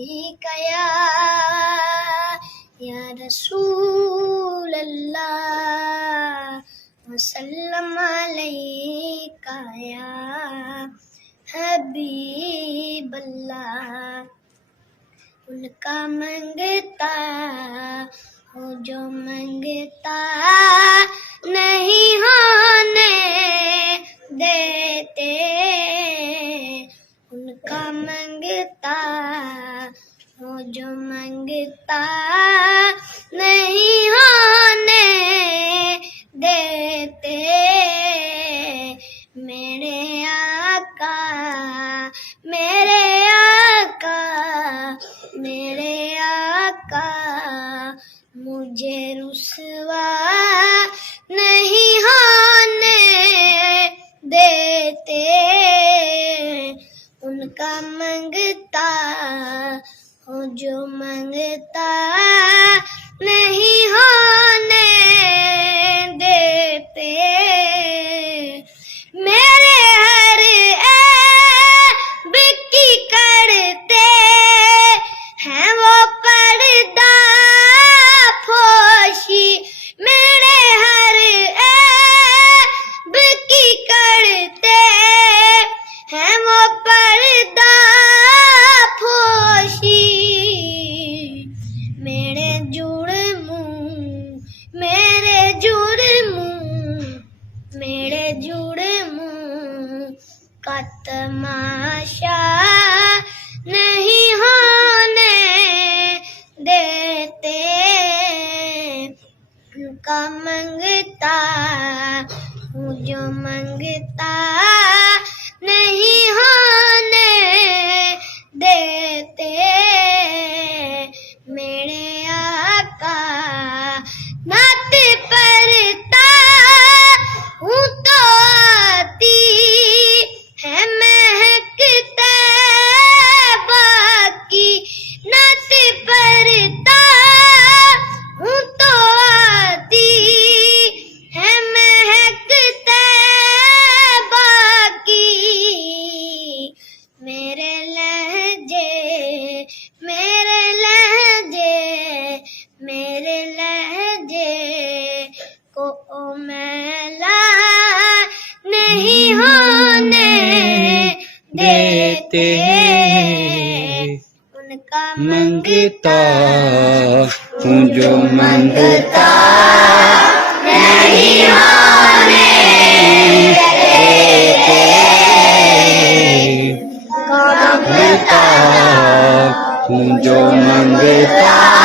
अलैका या रसूल अल्लाह, वसल्लम अलैका या हबीब अल्लाह। उनका मंगता हो जो मंगता नहीं होने देते, उनका मंगता हो जो मंगता नहीं होने देते। मेरे आका मेरे आका मेरे आका मुझे रुसवा नहीं होने देते, उनका मंगता हो जो मंगता नहीं होने देते। मेरे हर ऐब की करते हैं वो पर्दा पोशी, मेरे हर ऐब की करते हैं वो पर्दा पोशी। मेरे जुर्मों का तमाशा नहीं होने देते, उनका मंगता हूँ जो मंगता नहीं होने देते। मेरे आका नात पढ़ता हूँ तो आती है महक तैबा की, नात पढ़ता हूँ तो आती है महक तैबा की। मेरे लहजे को मैला नहीं होने देते, उनका मंगता हूँ जो मंगता नहीं होने देते। मंगता हूँ जो मंगता